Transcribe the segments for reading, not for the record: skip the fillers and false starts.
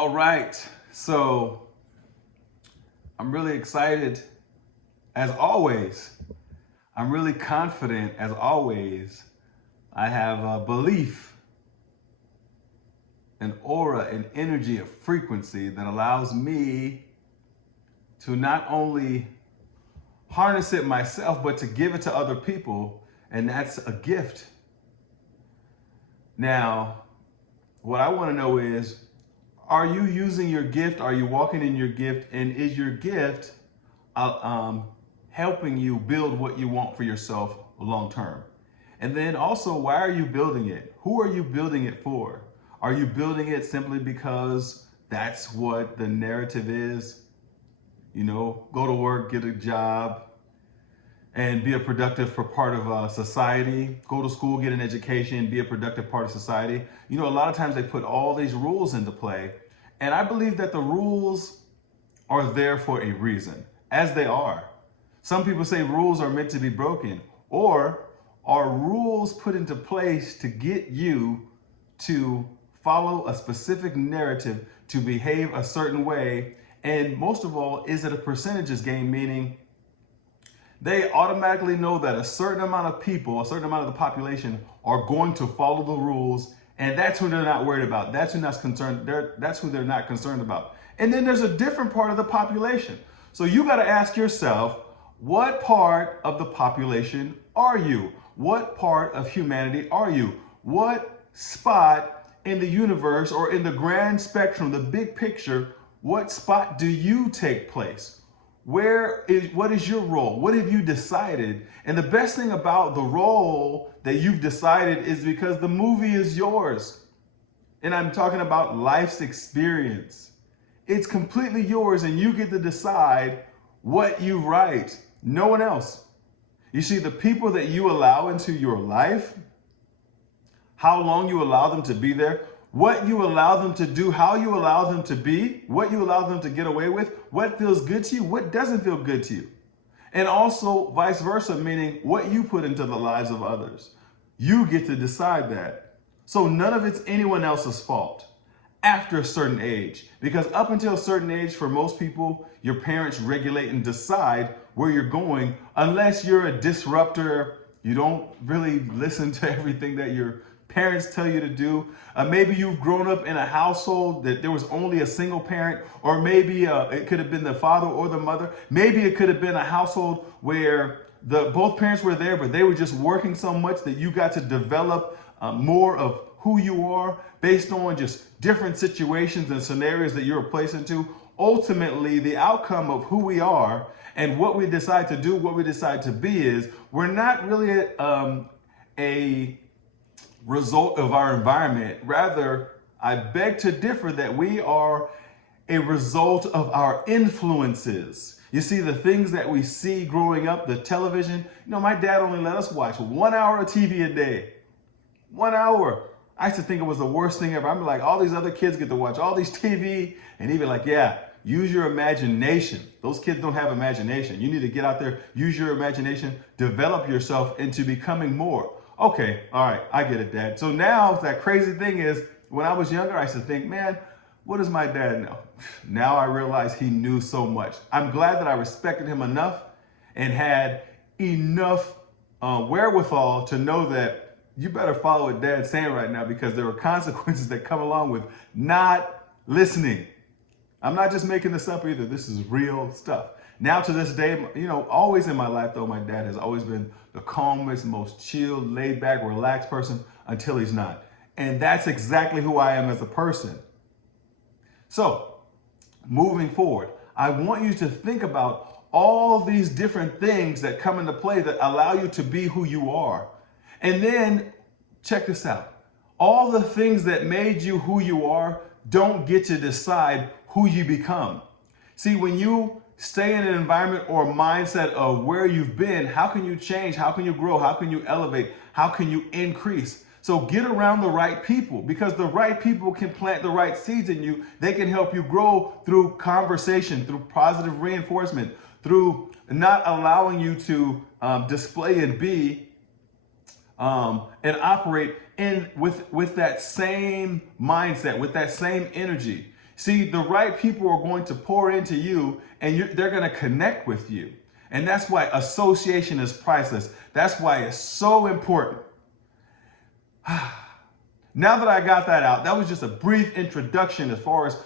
All right, so I'm really excited as always. I'm really confident as always. I have a belief, an aura, an energy, a frequency that allows me to not only harness it myself, but to give it to other people, and that's a gift. Now, what I want to know is, are you using your gift? Are you walking in your gift? And is your gift helping you build what you want for yourself long term? And then also, why are you building it? Who are you building it for? Are you building it simply because that's what the narrative is? You know, go to work, get a job, and be a productive part of society. Go to school, get an education, be a productive part of society. You know, a lot of times they put all these rules into play. And I believe that the rules are there for a reason, as they are. Some people say rules are meant to be broken, or are rules put into place to get you to follow a specific narrative, to behave a certain way. And most of all, is it a percentages game, meaning they automatically know that a certain amount of people, a certain amount of the population are going to follow the rules, and that's who they're not worried about. That's who not concerned. That's who they're not concerned about. And then there's a different part of the population. So you got to ask yourself, what part of the population are you? What part of humanity are you? What spot in the universe or in the grand spectrum, the big picture, what spot do you take place? What is your role? What have you decided? And the best thing about the role that you've decided is because the movie is yours. And I'm talking about life's experience. It's completely yours, and you get to decide what you write. No one else. You see, the people that you allow into your life, how long you allow them to be there, what you allow them to do, how you allow them to be, what you allow them to get away with, what feels good to you, what doesn't feel good to you. And also vice versa, meaning what you put into the lives of others. You get to decide that. So none of it's anyone else's fault after a certain age. Because up until a certain age, for most people, your parents regulate and decide where you're going, unless you're a disruptor. You don't really listen to everything that your parents tell you to do. Maybe you've grown up in a household that there was only a single parent, or maybe it could have been the father or the mother. Maybe it could have been a household where both parents were there, but they were just working so much that you got to develop more of who you are based on just different situations and scenarios that you're placed into. Ultimately, the outcome of who we are and what we decide to do, what we decide to be is, we're not really a result of our environment. Rather, I beg to differ that we are a result of our influences. You see, the things that we see growing up, the television, my dad only let us watch 1 hour of TV a day. 1 hour. I used to think it was the worst thing ever. I'm like, all these other kids get to watch all these TV, and he'd be like, yeah, use your imagination. Those kids don't have imagination. You need to get out there, use your imagination, develop yourself into becoming more. Okay, all right, I get it, Dad. So now that crazy thing is, when I was younger, I used to think, man, what does my dad know? Now I realize he knew so much. I'm glad that I respected him enough and had enough wherewithal to know that you better follow what Dad's saying right now, because there are consequences that come along with not listening. I'm not just making this up either. This is real stuff. Now to this day, always in my life though, my dad has always been the calmest, most chilled, laid back, relaxed person until he's not. And that's exactly who I am as a person. So moving forward, I want you to think about all these different things that come into play that allow you to be who you are. And then check this out. All the things that made you who you are don't get to decide who you become. See, when you stay in an environment or mindset of where you've been, how can you change? How can you grow? How can you elevate? How can you increase? So get around the right people, because the right people can plant the right seeds in you. They can help you grow through conversation, through positive reinforcement, through not allowing you to display and be and operate with that same mindset, with that same energy. See, the right people are going to pour into you, and they're going to connect with you. And that's why association is priceless. That's why it's so important. Now that I got that out, that was just a brief introduction as far as,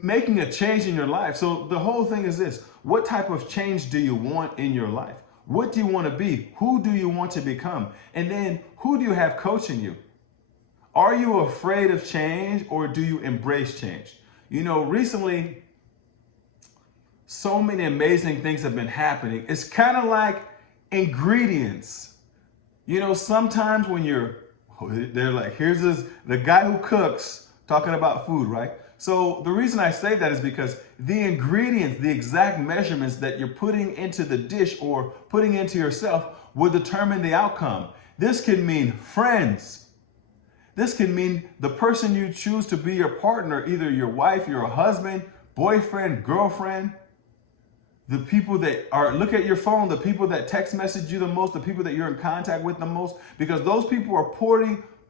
making a change in your life. So the whole thing is this: what type of change do you want in your life? What do you want to be? Who do you want to become? And then who do you have coaching you? Are you afraid of change, or do you embrace change? Recently, so many amazing things have been happening. It's kind of like ingredients. Sometimes when they're like, the guy who cooks talking about food, right? So the reason I say that is because the ingredients, the exact measurements that you're putting into the dish or putting into yourself will determine the outcome. This can mean friends. This can mean the person you choose to be your partner, either your wife, your husband, boyfriend, girlfriend, the people that look at your phone, the people that text message you the most, the people that you're in contact with the most, because those people are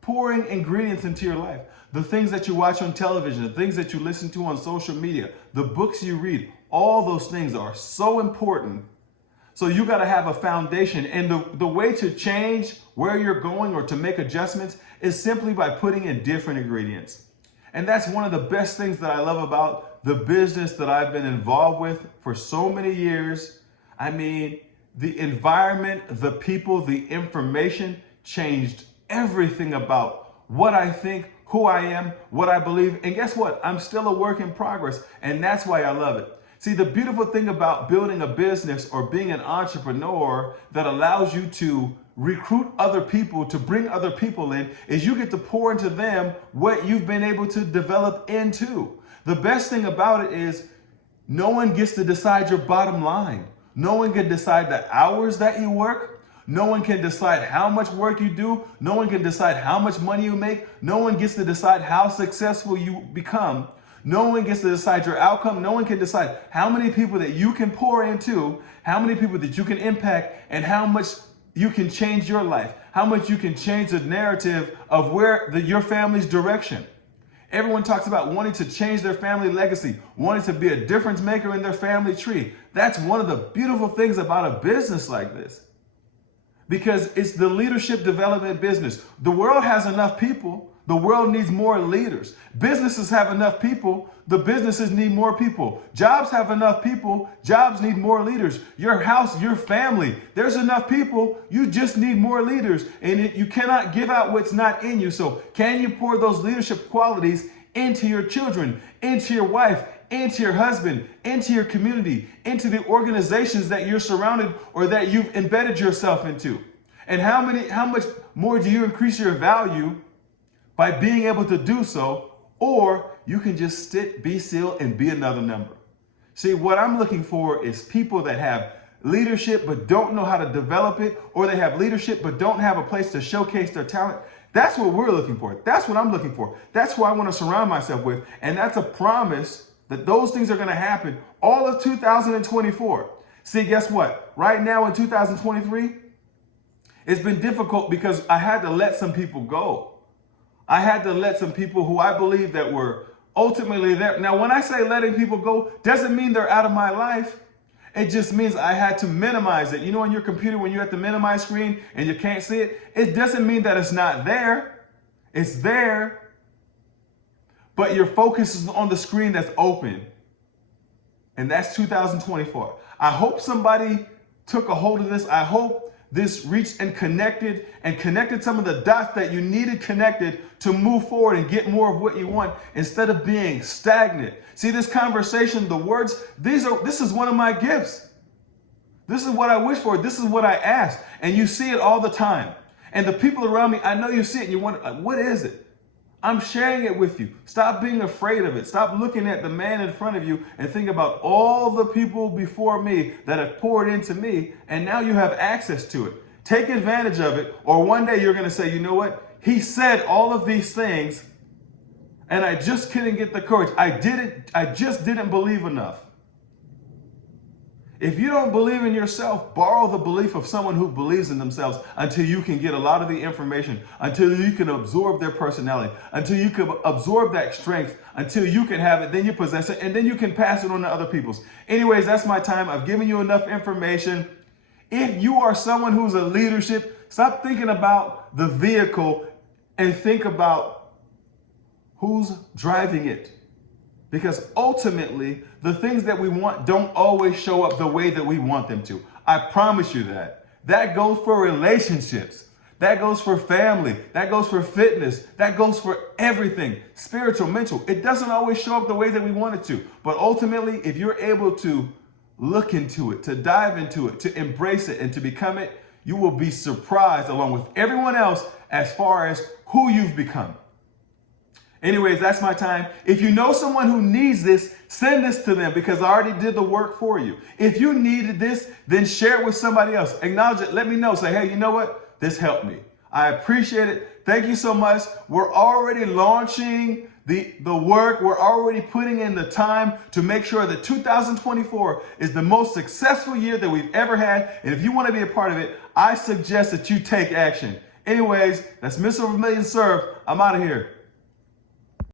pouring ingredients into your life. The things that you watch on television, the things that you listen to on social media, the books you read, all those things are so important. So you got to have a foundation. And the way to change where you're going or to make adjustments is simply by putting in different ingredients. And that's one of the best things that I love about the business that I've been involved with for so many years. I mean, the environment, the people, the information changed everything about what I think, who I am, what I believe. And guess what? I'm still a work in progress. And that's why I love it. See, the beautiful thing about building a business or being an entrepreneur that allows you to recruit other people, to bring other people in, is you get to pour into them what you've been able to develop into. The best thing about it is no one gets to decide your bottom line. No one can decide the hours that you work. No one can decide how much work you do. No one can decide how much money you make. No one gets to decide how successful you become. No one gets to decide your outcome. No one can decide how many people that you can pour into, how many people that you can impact, and how much you can change your life, how much you can change the narrative of your family's direction. Everyone talks about wanting to change their family legacy, wanting to be a difference maker in their family tree. That's one of the beautiful things about a business like this, because it's the leadership development business. The world has enough people. The world needs more leaders. Businesses have enough people. The businesses need more people. Jobs have enough people. Jobs need more leaders. Your house, your family, there's enough people. You just need more leaders. And you cannot give out what's not in you. So can you pour those leadership qualities into your children, into your wife, into your husband, into your community, into the organizations that you're surrounded or that you've embedded yourself into? And how much more do you increase your value by being able to do so? Or you can just sit, be still, and be another number. See, what I'm looking for is people that have leadership but don't know how to develop it, or they have leadership but don't have a place to showcase their talent. That's what we're looking for. That's what I'm looking for. That's who I want to surround myself with. And that's a promise that those things are going to happen all of 2024. See, guess what? Right now in 2023, it's been difficult because I had to let some people go. I had to let some people who I believe that were ultimately there. Now, when I say letting people go, doesn't mean they're out of my life. It just means I had to minimize it. On your computer, when you're at the minimize screen and you can't see it, it doesn't mean that it's not there. It's there. But your focus is on the screen that's open. And that's 2024. I hope somebody took a hold of this. I hope this reached and connected some of the dots that you needed connected to move forward and get more of what you want instead of being stagnant. See, this conversation, the words, this is one of my gifts. This is what I wish for. This is what I ask. And you see it all the time. And the people around me, I know you see it and you wonder, what is it? I'm sharing it with you. Stop being afraid of it. Stop looking at the man in front of you and think about all the people before me that have poured into me, and now you have access to it. Take advantage of it, or one day you're going to say, you know what? He said all of these things, and I just couldn't get the courage. I just didn't believe enough. If you don't believe in yourself, borrow the belief of someone who believes in themselves until you can get a lot of the information, until you can absorb their personality, until you can absorb that strength, until you can have it, then you possess it, and then you can pass it on to other people. Anyways, that's my time. I've given you enough information. If you are someone who's a leadership, stop thinking about the vehicle and think about who's driving it. Because ultimately, the things that we want don't always show up the way that we want them to. I promise you that. That goes for relationships. That goes for family. That goes for fitness. That goes for everything. Spiritual, mental. It doesn't always show up the way that we want it to. But ultimately, if you're able to look into it, to dive into it, to embrace it, and to become it, you will be surprised along with everyone else as far as who you've become. Anyways, that's my time. If you know someone who needs this, send this to them because I already did the work for you. If you needed this, then share it with somebody else. Acknowledge it. Let me know. Say, hey, you know what? This helped me. I appreciate it. Thank you so much. We're already launching the work. We're already putting in the time to make sure that 2024 is the most successful year that we've ever had. And if you want to be a part of it, I suggest that you take action. Anyways, that's Mr. Vermillion Serve. I'm out of here.